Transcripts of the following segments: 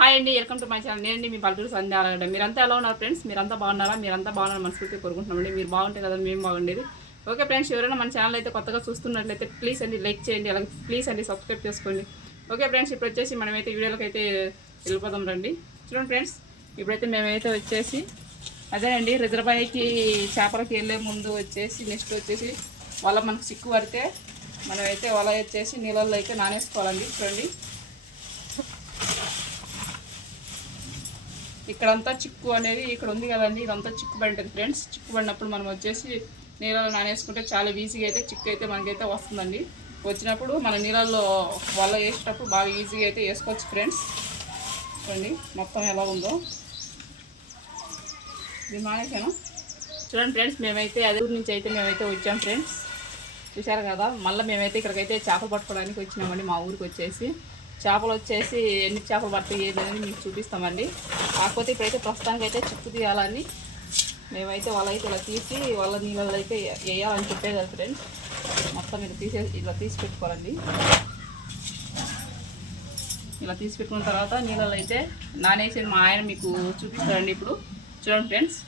Hi అండి welcome to my channel నేనండి మీ పల్లెటూరు సంధ్యాలండి మీరంతా ఎలా ఉన్నారు ఫ్రెండ్స్ మీరంతా బాగున్నారా? మీరంతా బాగున్నారు మనస్ఫూర్తి కోరుకుంటున్నామండి మీరు బాగుంటే కదా మేము బాగుండేది. ఓకే ఫ్రెండ్స్ ఎవరైనా మన ఛానల్ అయితే కొత్తగా చూస్తున్నట్లయితే ప్లీజ్ అండి లైక్ చేయండి. అలాగే ప్లీజ్ అండి సబ్స్క్రైబ్ చేసుకోండి. ఓకే ఫ్రెండ్స్ ఇప్పుడు వచ్చేసి మనమైతే వీడియోలోకి అయితే వెళ్ళిపోదాం రండి. చూడండి ఫ్రెండ్స్ ఇప్పుడైతే మేమైతే వచ్చేసి అదేనండి రిజర్వాయర్కి చేపలకి వెళ్ళే ముందు వచ్చేసి నెక్స్ట్ వచ్చేసి వాళ్ళ మనకు చిక్కు పడితే మనమైతే వల వచ్చేసి నీళ్ళల్లో అయితే నానేసుకోవాలండి. చూడండి. ఇక్కడంతా చిక్కు అనేది ఇక్కడ ఉంది కదండి ఇదంతా చిక్కు పడింటుంది ఫ్రెండ్స్ చిక్కు పడినప్పుడు మనం వచ్చేసి నీళ్ళలో నానేసుకుంటే చాలా ఈజీగా అయితే చిక్కు అయితే మనకైతే వస్తుందండి. వచ్చినప్పుడు మన నీళ్ళల్లో వల్ల వేసేటప్పుడు బాగా ఈజీగా అయితే వేసుకోవచ్చు ఫ్రెండ్స్. చూడండి మొత్తం ఎలా ఉందో. ఇది మానేసాను? చూడండి ఫ్రెండ్స్ మేమైతే అదే ఊరి నుంచి అయితే మేమైతే వచ్చాం ఫ్రెండ్స్. చూశారు కదా మళ్ళీ మేమైతే ఇక్కడికైతే చేపలు పట్టుకోవడానికి వచ్చినామండి మా ఊరికి వచ్చేసి. చేపలు వచ్చేసి ఎన్ని చేపలు పడతాయి ఏదనేది మీకు చూపిస్తామండి. కాకపోతే ఇప్పుడైతే ప్రస్తుతానికి అయితే చిక్కు తీయాలని మేమైతే వాళ్ళైతే ఇలా తీసి వాళ్ళ నీళ్ళలో అయితే వేయాలని చెప్పే కదా ఫ్రెండ్స్. మొత్తం ఇలా తీసే ఇలా తీసి పెట్టుకోవాలండి. ఇలా తీసి పెట్టుకున్న తర్వాత నీళ్ళలో అయితే నానేసి మా ఆయన మీకు చూపిస్తారండి ఇప్పుడు. చూడండి ఫ్రెండ్స్.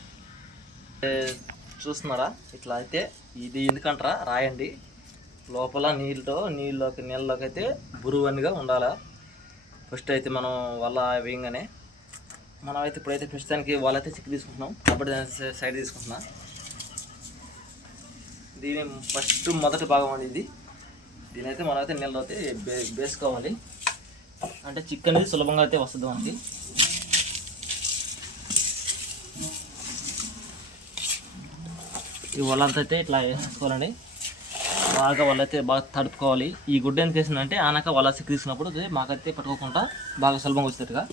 చూస్తున్నారా? ఇట్లా అయితే ఇది ఎందుకంటారా? రాయండి. లోపల నీళ్ళతో నీళ్ళలోకి నీళ్ళలోకి అయితే బురువనిగా ఉండాలి? ఫస్ట్ అయితే మనం వల్ల వేయంగానే మనం అయితే ఇప్పుడైతే ప్రస్తుతానికి వాళ్ళైతే చిక్కు తీసుకుంటున్నాం. కాబట్టి దాని సైడ్ తీసుకుంటున్నా. దీని ఫస్ట్ మొదటి భాగం అండి ఇది దీని అయితే మనం అయితే నీళ్ళలో అయితే బే వేసుకోవాలి. అంటే చికెన్ అనేది సులభంగా అయితే వస్తుంది మనకి. ఈ వలంతా అయితే ఇట్లా వేసుకోవాలండి. బాగా వాళ్ళైతే బాగా తడుపుకోవాలి. ఈ గుడ్డ ఎందుకు వేసిందంటే ఆనక వాళ్ళ సిక్కు తీసుకున్నప్పుడు అది మాకైతే పట్టుకోకుండా బాగా సులభంగా వచ్చేట్టుగా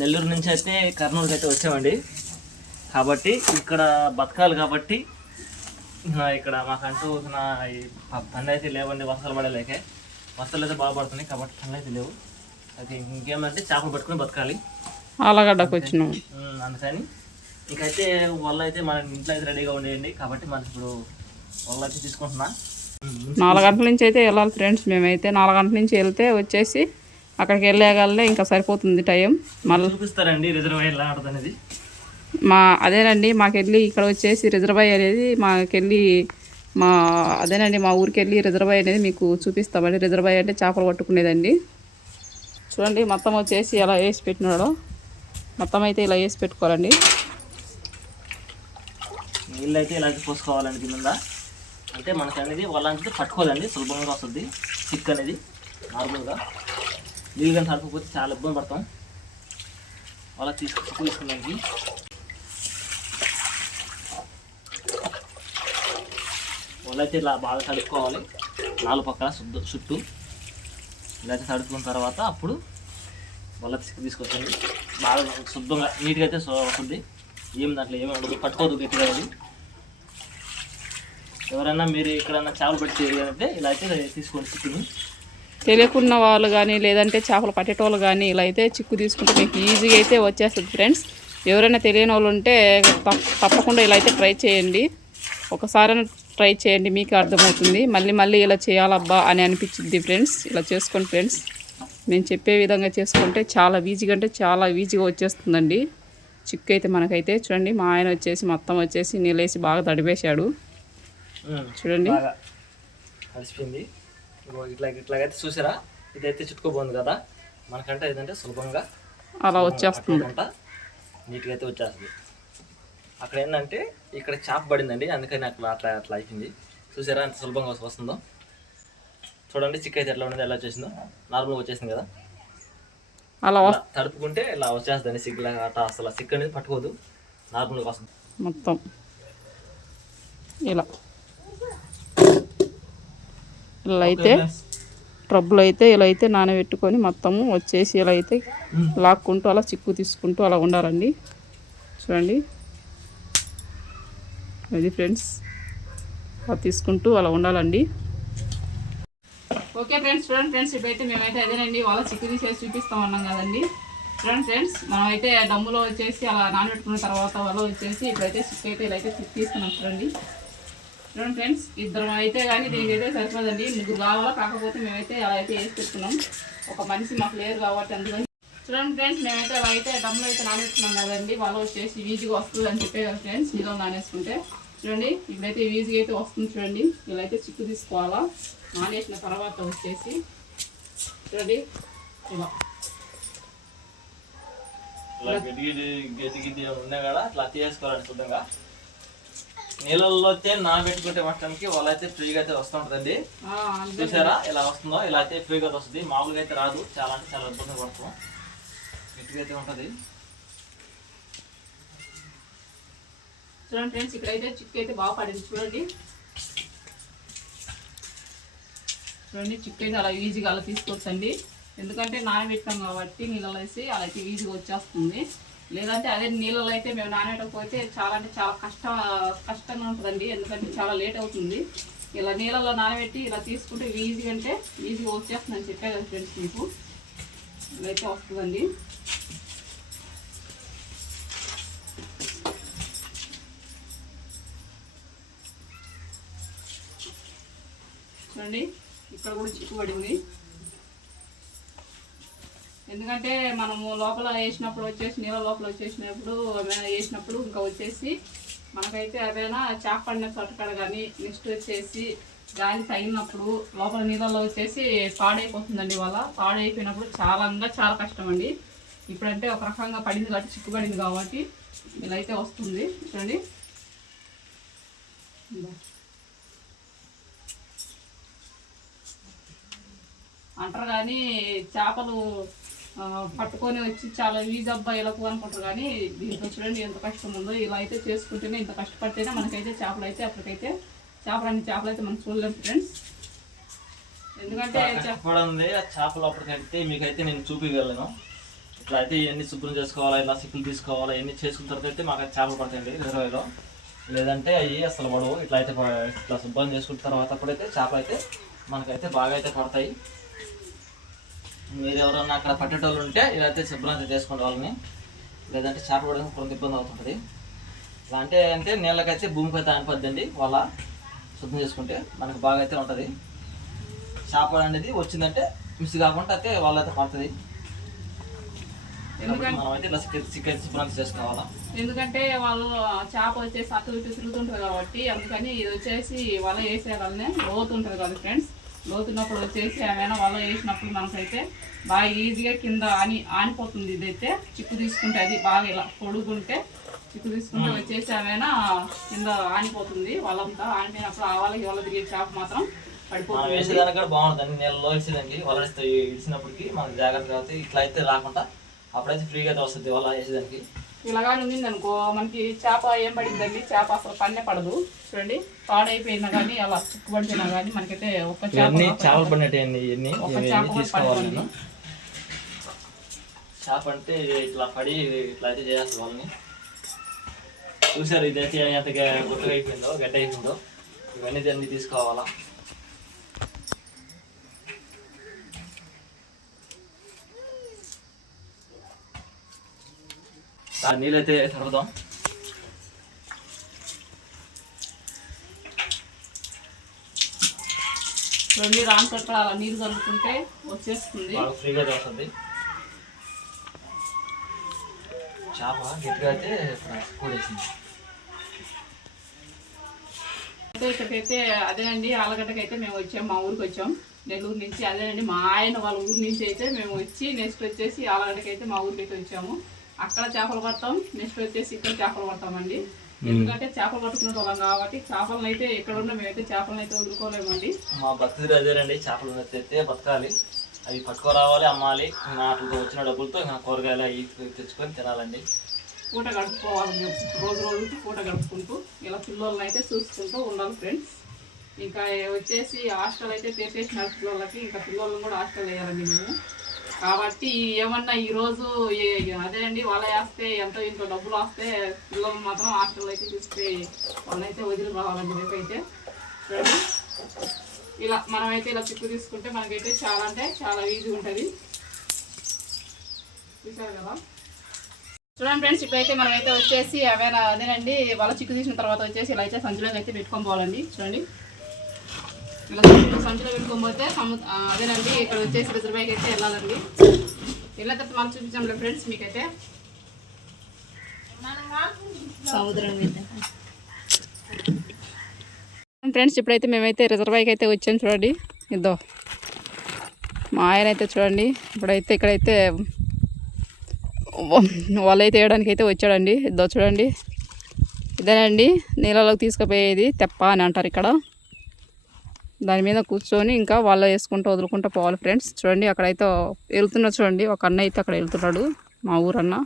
నెల్లూరు నుంచి అయితే కర్నూలుకి అయితే వచ్చామండి. కాబట్టి ఇక్కడ బతకాలి కాబట్టి ఇక్కడ మాకంటూ నా పనులు అయితే లేవండి వర్షాలు పడలేకే. వర్షాలు అయితే బాగా పడుతున్నాయి కాబట్టి పనులు అయితే లేవు. అది ఇంకేమంటే చేపలు పట్టుకుని బతకాలి. ఆలగడ్డకు వచ్చినాం. అందుకని. ఇంకైతే వాళ్ళు అయితే మన ఇంట్లో అయితే రెడీగా ఉండేయండి కాబట్టి మనకి ఇప్పుడు తీసుకుంటున్నా. నాలుగు గంటల నుంచి అయితే వెళ్ళాలి ఫ్రెండ్స్ మేమైతే. నాలుగు గంటల నుంచి వెళ్తే వచ్చేసి అక్కడికి వెళ్ళేగలనే ఇంకా సరిపోతుంది టైం. మళ్ళీ చూపిస్తారండి రిజర్వాయర్ మా అదేనండి మాకెళ్ళి ఇక్కడ వచ్చేసి రిజర్వాయర్ అనేది మాకెళ్ళి మా అదేనండి మా ఊరికి వెళ్ళి రిజర్వాయర్ అనేది మీకు చూపిస్తామండి. రిజర్వాయర్ అంటే చేపలు పట్టుకునేదండి. చూడండి మొత్తం వచ్చేసి ఎలా వేసి పెట్టినాడో. మొత్తం అయితే ఇలా వేసి పెట్టుకోవాలండి. నీళ్ళు అయితే పోసుకోవాలండి కింద అంటే మనకి అనేది వాళ్ళంటే పట్టుకోదండి సులభంగా వస్తుంది. చిక్ అనేది నార్మల్గా. నీళ్ళు కానీ తడపకపోతే చాలా ఇబ్బంది పడతాం. వాళ్ళ తీసుకు తీసుకున్నానికి వాళ్ళైతే ఇలా బాగా తడుపుకోవాలి నాలుగు పక్కల శుద్ధ చుట్టూ. ఇలా అయితే తడుపుకున్న తర్వాత అప్పుడు వాళ్ళ తీసుకు తీసుకొచ్చండి. బాగా శుద్ధంగా నీట్గా అయితే వస్తుంది. ఏం దాంట్లో ఏమి ఉండదు. పట్టుకోదు గట్టిగా అది. ఎవరైనా మీరు ఎక్కడైనా చేపలు పెట్టి ఇలా అయితే తీసుకోండి చిక్కుని తెలియకున్న వాళ్ళు కానీ లేదంటే చేపలు పట్టేటోళ్ళు కానీ ఇలా అయితే చిక్కు తీసుకుంటే మీకు ఈజీగా అయితే వచ్చేస్తుంది ఫ్రెండ్స్. ఎవరైనా తెలియని వాళ్ళు ఉంటే తప్పకుండా ఇలా అయితే ట్రై చేయండి. ఒకసారి ట్రై చేయండి మీకు అర్థమవుతుంది. మళ్ళీ మళ్ళీ ఇలా చేయాలబ్బా అని అనిపించింది ఫ్రెండ్స్. ఇలా చేసుకోండి ఫ్రెండ్స్. నేను చెప్పే విధంగా చేసుకుంటే చాలా ఈజీగా అంటే చాలా ఈజీగా వచ్చేస్తుందండి. చిక్కు అయితే మనకైతే చూడండి మా ఆయన వచ్చేసి మొత్తం వచ్చేసి నీళ్ళేసి బాగా తడిపేశాడు. చూడండి. కలిసిపోయింది ఇట్లా ఇట్లాగైతే చూసారా? ఇదైతే చుట్టుకోబోతుంది కదా. మనకంటే ఏదంటే సులభంగా అలా వచ్చేస్తుంది. అంట నీట్గా అయితే వచ్చేస్తుంది. అక్కడ ఏంటంటే ఇక్కడ చేప పడిందండి. అందుకని అట్లా అట్లా అట్లా అయిపోయింది. చూసారా ఎంత సులభంగా వస్తు- వస్తుందో? చూడండి చిక్ అయితే ఎట్లా ఉండదు ఎలా వచ్చేసిందో. నార్మల్గా వచ్చేసింది కదా. అలా తడుపుకుంటే ఇలా వచ్చేస్తుంది సిగ్గులాగా అట్లా అసలు సిక్ అనేది పట్టుకోదు. నార్మల్గా వస్తుంది. మొత్తం. ఇలా. ఇలా అయితే ట్రబ్బులు అయితే ఇలా అయితే నానబెట్టుకొని మొత్తము వచ్చేసి ఇలా అయితే లాక్కుంటూ అలా చిక్కు తీసుకుంటూ అలా ఉండాలండి. చూడండి. అది ఫ్రెండ్స్ అలా తీసుకుంటూ అలా ఉండాలండి. ఓకే ఫ్రెండ్స్ చూడండి ఫ్రెండ్స్ ఇప్పుడైతే మేమైతే అదేనండి వాళ్ళ చిక్కు తీసేసి చూపిస్తాం అన్నాం కదండి. చూడండి ఫ్రెండ్స్ మనమైతే డమ్ములో వచ్చేసి అలా నానబెట్టుకున్న తర్వాత వాళ్ళు వచ్చేసి ఇప్పుడైతే చిక్కు అయితే ఇలా అయితే చిక్కు తీసుకున్నాం చూడండి. చూడండి ఫ్రెండ్స్ ఇద్దరం అయితే కానీ దీనికి అయితే సరిపోదండి. ముగ్గురు కావాలా? కాకపోతే మేమైతే అలా అయితే వేసి పెట్టుకున్నాం. ఒక మనిషి మాకు లేరు కాబట్టి అందుకని. చూడండి ఫ్రెండ్స్ మేమైతే అలా అయితే డమ్లో అయితే నానేస్తున్నాం కదండి. వాళ్ళు వచ్చేసి ఈజీగా వస్తుంది అని చెప్పే కదా ఫ్రెండ్స్ నీళ్ళు నానేసుకుంటే. చూడండి ఇప్పుడైతే ఈజీగా అయితే వస్తుంది చూడండి. ఇలా అయితే చిక్కు తీసుకోవాలా? నానేసిన తర్వాత వచ్చేసి చూడండి ఇలా. ఇలా గడ్డి గడ్డి ఉన్నా కూడా అట్లా తీసుకోవాలండి శుద్ధంగా. నీళ్ళల్లో అయితే నానబెట్టుకుంటే మట్టంకి వాళ్ళైతే ఫ్రీగా అయితే వస్తూ ఉంటుందండి. ఆ, అంతే. చూసారా ఇలా వస్తుందో? ఇలా అయితే ఫ్రీగా వస్తుంది. మామూలుగా అయితే రాదు. చాలా అంటే చాలా ఇబ్బంది పడుతాం. గట్టిగా అయితే ఉంటుంది. చూడండి ఫ్రెండ్స్ ఇక్కడైతే చిక్కు అయితే బాగా పడింది. చూడండి. చూడండి చిక్కు అయితే అలా ఈజీగా అలా తీసుకోవచ్చండి ఎందుకంటే నానబెట్టాం కాబట్టి నీళ్ళలో వేసి అలా అయితే ఈజీగా వచ్చేస్తుంది. లేదంటే అదే నీళ్ళలో అయితే మేము నానేటకపోతే చాలా అంటే చాలా కష్టం కష్టంగా ఉంటుందండి. ఎందుకంటే చాలా లేట్ అవుతుంది. ఇలా నీళ్ళలో నానబెట్టి ఇలా తీసుకుంటే ఈజీగా అంటే ఈజీగా వచ్చేస్తుందని చెప్పే కదా ఫ్రెండ్స్ మీకు. ఇలా అయితే వస్తుందండి. చూడండి ఇక్కడ కూడా చిక్కుబడి ఉంది ఎందుకంటే మనము లోపల వేసినప్పుడు వచ్చేసి నీళ్ళ లోపల వచ్చేసినప్పుడు ఏమైనా వేసినప్పుడు ఇంకా వచ్చేసి మనకైతే ఏదైనా చేప పడిన చోటకాడ కానీ నెక్స్ట్ వచ్చేసి గాలి తగిలినప్పుడు లోపల నీళ్ళలో వచ్చేసి పాడైపోతుందండి వాళ్ళ పాడైపోయినప్పుడు చాలా ఇంకా చాలా కష్టం అండి ఇప్పుడంటే ఒక రకంగా పడింది కాబట్టి చిక్కు పడింది కాబట్టి ఇలా అయితే వస్తుంది. చూడండి. అంటారు కానీ చేపలు పట్టుకొని వచ్చి చాలా ఈజీ అబ్బా ఇలాకు అనుకుంటారు కానీ దీంట్లో చూడండి ఎంత కష్టం ఉందో. ఇలా అయితే చేసుకుంటేనే ఇంత కష్టపడితేనే మనకైతే చేపలు అయితే అప్పటికైతే చేపలని చేపలు అయితే మనం చూడలేము ఫ్రెండ్స్ ఎందుకంటే చే- ఆ చేపలు అప్పటికైతే మీకైతే నేను చూపించగలను ఇట్లా అయితే ఇవన్నీ శుభ్రం చేసుకోవాలా ఇలా సిక్కులు తీసుకోవాలా ఇవన్నీ చేసుకున్న తర్వాత అయితే మాకు చేపలు పడతాయండి. రిజర్వాయర్లో లేదంటే అవి అసలు పడవు. ఇట్లా అయితే ఇట్లా శుభ్రం చేసుకున్న తర్వాత అప్పుడైతే చేపలు అయితే మనకైతే బాగా అయితే పడతాయి. మీరు ఎవరన్నా అక్కడ పట్టేటోళ్ళు ఉంటే ఇలా అయితే శుభ్రం అయితే చేసుకోండి వాళ్ళని. లేదంటే చేప పడడానికి కొంత ఇబ్బంది అవుతుంటుంది. ఇలా అంటే అంటే నీళ్ళకైతే భూమికి అయితే అనిపద్దండి వాళ్ళ శుభ్రం చేసుకుంటే మనకు బాగా అయితే ఉంటుంది. చేప అనేది వచ్చిందంటే మిస్ కాకుండా అయితే వాళ్ళైతే పడుతుంది. ఎందుకంటే మనం అయితే ఇలా చికెన్ చికెన్ శుభ్రం చేసుకోవాలా. ఎందుకంటే వాళ్ళు చేప వచ్చేసి అటు ఇటు తిరుగుతుంటుంది కాబట్టి అందుకని ఇది వచ్చేసి వల వేసే లోతు ఉంటుంది కదా ఫ్రెండ్స్ లోతున్నప్పుడు వచ్చేసి ఏమైనా వల వేసినప్పుడు మనకైతే బాగా ఈజీగా కింద ఆని ఆనిపోతుంది ఇదైతే. చిక్కు తీసుకుంటే అది బాగా ఇలా పొడుగుంటే చిక్కు తీసుకుంటే వచ్చేసి ఏమైనా కింద ఆనిపోతుంది. వాళ్ళంతా ఆనిపోయినప్పుడు ఆ వాళ్ళకి వాళ్ళ తిరిగే చేప మాత్రం మనం పడిపోతుంది వేసేదానికి కూడా బాగుంటుంది. నీళ్ళలో వేసేదానికి వల ఇడిచినప్పటికి మనకు జాగ్రత్తగా అవుతాయి ఇట్లా అయితే రాకుండా అప్పుడైతే ఫ్రీగా అయితే వస్తుంది వల వేసేదానికి. ఇలాగానే ఉంది అనుకో మనకి చేప ఏం పడిందండి? చేప అసలు పన్నే పడదు. చూడండి పాడైపోయినా కానీ అలా చిక్కుబడిపోయినా కానీ మనకైతే ఒక్క చేప చేపలు చేప- పడినట్టు ఇవన్నీ. ఒక తీసుకోవాలి చేప అంటే ఇట్లా పడి ఇట్లా అయితే చేయాలి వాళ్ళని. చూసారు ఇదైతే ఎంత గ- గుట్టగా అయిపోయిందో గడ్డ అయిపోయిందో ఇవన్నీ అన్ని తీసుకోవాలా? నీళ్ళైతే తడదాం చూడండి రాని చోట్ల అలా నీరు కలుపుకుంటే వచ్చేస్తుంది. ఫ్రీగా వస్తుంది చేప గట్టిగా అయితే కూడేసింది. అయితే ఇక్కడికైతే అదేనండి ఆలగడ్డకైతే మేము వచ్చాం మా ఊరికి వచ్చాం. నెల్లూరు నుంచి అదేనండి మా ఆయన వాళ్ళ ఊరి నుంచి అయితే మేము వచ్చి నెక్స్ట్ వచ్చేసి ఆలగడ్డకైతే మా ఊరికి అయితే వచ్చాము. అక్కడ చేపలు పడతాం. నెక్స్ట్ వచ్చేసి ఇక్కడ చేపలు పడతామండి. ఎందుకంటే చేపలు పట్టుకునే వాళ్ళం కాబట్టి చేపలను అయితే ఎక్కడ ఉన్నా మేమైతే చేపలను అయితే వదులుకోలేమండి మా బతుకుది అదేనండి చేపలు తెస్తే బతకాలి. అవి పట్టుకోరావాలి అమ్మాలి. వాటితో వచ్చిన డబ్బులతో ఇంకా కూరగాయలు అవి తెచ్చుకొని తినాలండి. పూట గడుపుకోవాలి మేము. రోజు రోజుకి పూట గడుపుకుంటూ ఇలా పిల్లల్ని అయితే చూసుకుంటూ ఉండాలి ఫ్రెండ్స్. ఇంకా వచ్చేసి హాస్టల్ అయితే తీసేసిన పిల్లలకి. ఇంకా పిల్లల్ని కూడా హాస్టల్ వేయాలండి మేము. కాబట్టి ఏమన్నా ఈరోజు అదే అండి వాళ్ళ వేస్తే ఎంతో ఇంత డబ్బులు వస్తే పిల్లలు మాత్రం హాస్టల్ అయితే తీసుకుని వాళ్ళైతే వదిలి రావాలండి రేపైతే అయితే ఇలా మనమైతే ఇలా చిక్కు తీసుకుంటే మనకైతే చాలా అంటే చాలా ఈజీ ఉంటుంది. చూసారు కదా? చూడండి ఫ్రెండ్స్ ఇప్పుడైతే మనమైతే వచ్చేసి అవేనా అదేనండి వాళ్ళ చిక్కు తీసిన తర్వాత వచ్చేసి ఇలా అయితే సంచులో అయితే పెట్టుకొని పోవాలండి. చూడండి. ఇలా సంచులో- పెట్టుకోకపోతే అదేనండి ఇక్కడ వచ్చేసి రిజర్వాయర్కి అయితే వెళ్ళాలండి. వెళ్ళిన తర్వాత మనం చూపించాంలే ఫ్రెండ్స్ మీకైతే. సముద్రం మీద. ఫ్రెండ్స్ ఇప్పుడైతే మేమైతే రిజర్వాయర్కి అయితే వచ్చాం చూడండి. ఇద్దో మా ఆయన అయితే చూడండి. ఇప్పుడైతే ఇక్కడైతే వాళ్ళైతే వేయడానికి అయితే వచ్చాడండి. ఇద్దో చూడండి. ఇదేనండి నీళ్ళలోకి తీసుకుపోయేది తెప్ప అని అంటారు ఇక్కడ. దాని మీద కూర్చొని ఇంకా వాళ్ళు వేసుకుంటూ వదులుకుంటూ పోవాలి ఫ్రెండ్స్. చూడండి అక్కడైతే వెళ్తున్నారు చూడండి. ఒక అన్న అయితే అక్కడ వెళ్తున్నాడు మా ఊరన్న.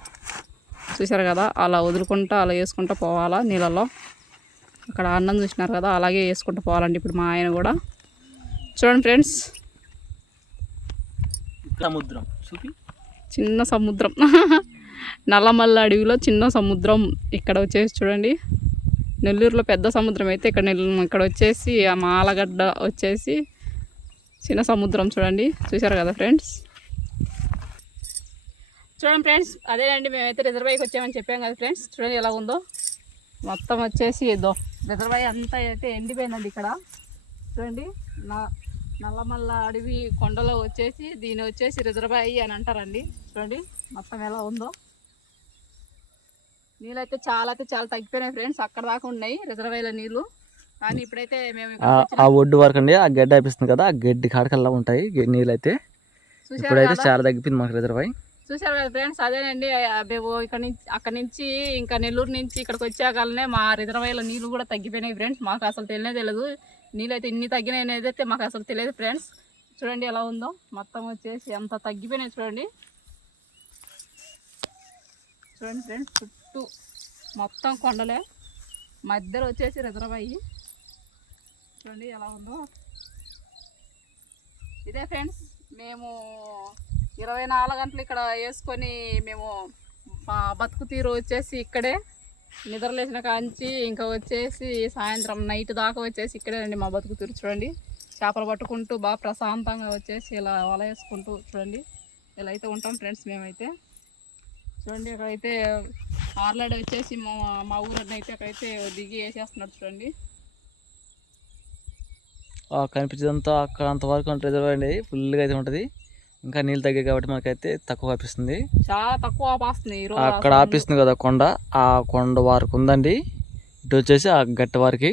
చూశారు కదా అలా వదులుకుంటూ అలా వేసుకుంటూ పోవాలా నీళ్ళలో. అక్కడ అన్నం చూసినారు కదా అలాగే వేసుకుంటూ పోవాలండి ఇప్పుడు మా ఆయన కూడా. చూడండి ఫ్రెండ్స్. సముద్రం. చూపి. చిన్న సముద్రం. నల్లమల్ల అడవిలో చిన్న సముద్రం. ఇక్కడ వచ్చేసి చూడండి. నెల్లూరులో పెద్ద సముద్రం అయితే ఇక్కడ నెల్లు ఇక్కడ వచ్చేసి ఆ మాలగడ్డ వచ్చేసి చిన్న సముద్రం చూడండి. చూశారు కదా ఫ్రెండ్స్? చూడండి ఫ్రెండ్స్ అదేనండి మేమైతే రిజర్వాయర్కి వచ్చామని చెప్పాం కదా ఫ్రెండ్స్. చూడండి ఎలా ఉందో. మొత్తం వచ్చేసి ఏదో రిజర్వాయర్ అంతా అయితే ఎండిపోయిందండి ఇక్కడ. చూడండి నల్లమల్ల అడవి కొండలో వచ్చేసి దీని వచ్చేసి రిజర్వాయర్ అని అంటారండి. చూడండి మొత్తం ఎలా ఉందో. నీళ్ళైతే చాలా అయితే చాలా తగ్గిపోయినాయి ఫ్రెండ్స్. అక్కడ దాకా ఉన్నాయి రిజర్వాయర్ల నీళ్ళు కానీ ఇప్పుడైతే మేము ఆ- ఒడ్డు వరకు అండి ఆ గడ్డ అయిపిస్తుంది కదా ఆ గడ్డి కాడకల్లా ఉంటాయి నీళ్ళు అయితే ఇప్పుడైతే చాలా తగ్గిపోయింది మాకు రిజర్వాయ్ చూశారు కదా ఫ్రెండ్స్? అదేనండి మేము ఇక్కడ నుంచి అక్కడ నుంచి ఇంకా నెల్లూరు నుంచి ఇక్కడికి వచ్చాకనే మా రిజర్వాయర్ల నీళ్ళు కూడా తగ్గిపోయినాయి ఫ్రెండ్స్. మాకు అసలు తెలియనే తెలియదు. నీళ్ళు అయితే ఇన్ని తగ్గినాయి అనేది అయితే మాకు అసలు తెలియదు ఫ్రెండ్స్. చూడండి ఎలా ఉందో. మొత్తం వచ్చేసి ఎంత తగ్గిపోయినాయి చూడండి. చూడండి ఫ్రెండ్స్ చుట్టూ మొత్తం కొండలే. మధ్యలో వచ్చేసి రిజర్వాయి చూడండి ఎలా ఉందో. ఇదే ఫ్రెండ్స్ మేము ఇరవై నాలుగు గంటలు ఇక్కడ వేసుకొని మేము బతుకుతీరు బతుకు తీరు వచ్చేసి ఇక్కడే. నిద్రలేసిన కాంచి ఇంకా వచ్చేసి సాయంత్రం నైట్ దాకా వచ్చేసి ఇక్కడే అండి మా బతుకు తీరు చూడండి. చేపలు పట్టుకుంటూ బాగా ప్రశాంతంగా వచ్చేసి ఇలా వల వేసుకుంటూ చూడండి. ఇలా అయితే ఉంటాం ఫ్రెండ్స్ మేమైతే. చూడండి ఇక్కడైతే ఆర్లాడ్ వచ్చేసి మా మా ఊరన్న అయితే అక్కడైతే దిగి వేసేస్తున్నాడు చూడండి. కనిపించేదంతా అక్కడ అంతవరకు రిజర్వాయర్ అండి. ఫుల్గా అయితే ఉంటుంది. ఇంకా నీళ్ళు తగ్గాయి కాబట్టి మనకైతే తక్కువ ఆపిస్తుంది. చాలా తక్కువ ఆపాస్తుంది అక్కడ ఆపిస్తుంది కదా కొండ. ఆ కొండ వరకు ఉందండి. ఇటు వచ్చేసి ఆ గట్ట వారికి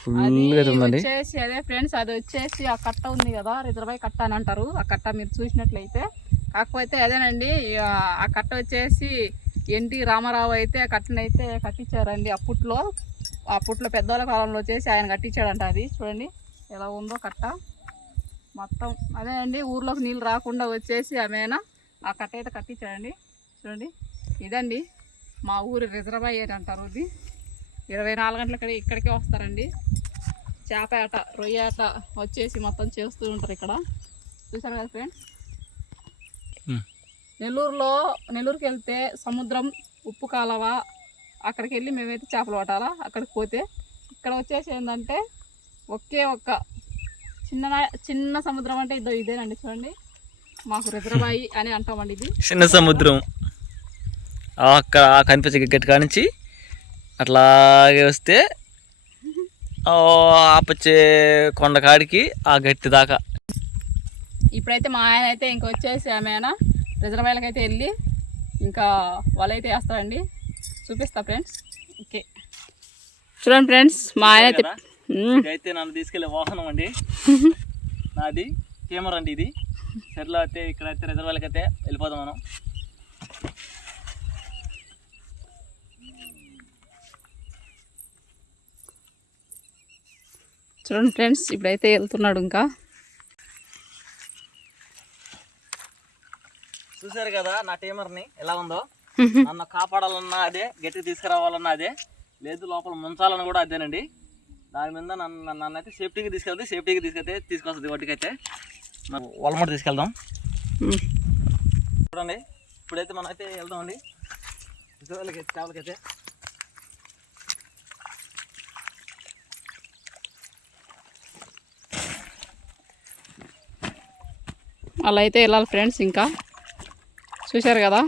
ఫుల్గా అయితే ఉందండి. వచ్చేసి అదే ఫ్రెండ్స్ అది వచ్చేసి ఆ కట్ట ఉంది కదా రిజర్వాయర్ కట్ట అని అంటారు. ఆ కట్ట మీరు చూసినట్లయితే. కాకపోతే అదేనండి ఆ కట్ట వచ్చేసి ఎన్టీ రామారావు అయితే ఆ కట్టను అయితే కట్టించారండి అప్పట్లో. అప్పట్లో పెద్దవాళ్ళ కాలంలో వచ్చేసి ఆయన కట్టించాడంట అది. చూడండి ఎలా ఉందో కట్ట. మొత్తం అదే అండి ఊర్లోకి నీళ్ళు రాకుండా వచ్చేసి ఆమెనా ఆ కట్ట అయితే కట్టించాడండి. చూడండి ఇదండి మా ఊరు రిజర్వాయర్ అంటారు ఇది. ఇరవై నాలుగు గంటల ఇక్కడికే వస్తారండి. చేప ఆట రొయ్య ఆట వచ్చేసి మొత్తం చేస్తూ ఉంటారు ఇక్కడ. చూసారు కదా ఫ్రెండ్స్? నెల్లూరులో నెల్లూరుకి వెళ్తే సముద్రం ఉప్పు కాలవ అక్కడికి వెళ్ళి మేమైతే చేపలు పట్టాలా? అక్కడికి పోతే ఇక్కడ వచ్చేసి ఏంటంటే ఒకే ఒక్క చిన్న చిన్న సముద్రం అంటే ఇదో ఇదేనండి చూడండి. మాకు రిజర్వాయి అని అంటామండి ఇది. చిన్న సముద్రం. అక్కడ కనిపించే గట్టి కానించి అట్లాగే వస్తే ఆపచ్చే కొండ కాడికి ఆ గట్టి దాకా. ఇప్పుడైతే మా ఆయన అయితే ఇంక వచ్చేసి ఆమెన రిజర్వాయర్కి అయితే వెళ్ళి ఇంకా వాళ్ళైతే వేస్తారండి. చూపిస్తా ఫ్రెండ్స్. ఓకే. చూడండి ఫ్రెండ్స్ మా ఆయన అయితే నన్ను తీసుకెళ్ళే వాహనం అండి. నాది కెమెరా అండి ఇది. సరిలో అయితే ఇక్కడైతే రిజర్వాయర్కి అయితే వెళ్ళిపోదాం మనం. చూడండి ఫ్రెండ్స్ ఇప్పుడైతే వెళ్తున్నాడు ఇంకా. చూసారు కదా నా టీమర్ని? ఎలా ఉందో? నన్ను కాపాడాలన్నా అదే గట్టి తీసుకురావాలన్నా అదే. లేదు లోపల ముంచాలని కూడా అదేనండి. దాని మీద నన్ను నన్ను అయితే సేఫ్టీకి తీసుకెళ్తే సేఫ్టీకి తీసుకెళ్తే తీసుకొస్తుంది వాటికైతే. వలమట తీసుకెళ్దాం. చూడండి ఇప్పుడైతే మనం అయితే వెళ్దామండి. చేపలకి చేపలకైతే అలా అయితే వెళ్ళాలి ఫ్రెండ్స్ ఇంకా. చూశారు కదా?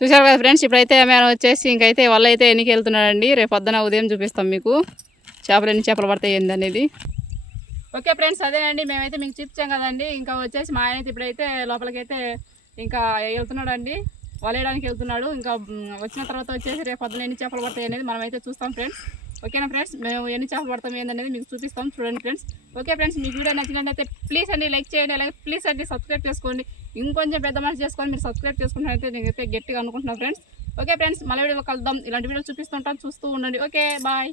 చూశారు కదా ఫ్రెండ్స్? ఇప్పుడైతే మేము వచ్చేసి ఇంకైతే వాళ్ళు అయితే ఎన్నికి వెళ్తున్నాడండి రేపు పొద్దున ఉదయం చూపిస్తాం మీకు. చేపలు ఎన్ని చేపలు పడతాయి ఏంది అనేది. ఓకే ఫ్రెండ్స్ అదేనండి. మేమైతే మీకు చూపించాం కదండి. ఇంకా వచ్చేసి మా ఆయన అయితే ఇప్పుడైతే లోపలికైతే ఇంకా వెళ్తున్నాడు అండి వలేయడానికి వెళ్తున్నాడు. ఇంకా వచ్చిన తర్వాత వచ్చేసి రేపు పొద్దున ఎన్ని చేపలు పడతాయి అనేది మనం అయితే చూస్తాం ఫ్రెండ్స్. ఓకేనా ఫ్రెండ్స్? మేము ఎన్ని చేపలు పడతాం ఏందనేది మీకు చూపిస్తాం చూడండి ఫ్రెండ్స్. ఓకే ఫ్రెండ్స్ మీకు వీడియో నచ్చినట్లయితే ప్లీజ్ అండి లైక్ చేయండి అలాగే ప్లీజ్ అండి సబ్స్క్రైబ్ చేసుకోండి. ఇంకొంచెం పెద్ద మనసు చేసుకొని మీరు సబ్స్క్రైబ్ చేసుకుంటున్నట్లయితే నేనైతే గట్టిగా అనుకుంటున్నాను ఫ్రెండ్స్. ఓకే ఫ్రెండ్స్ మళ్ళీ వీడియో కలుద్దాం. ఇలాంటి వీడియో చూపిస్తుంటాం చూస్తూ ఉండండి. Okay bye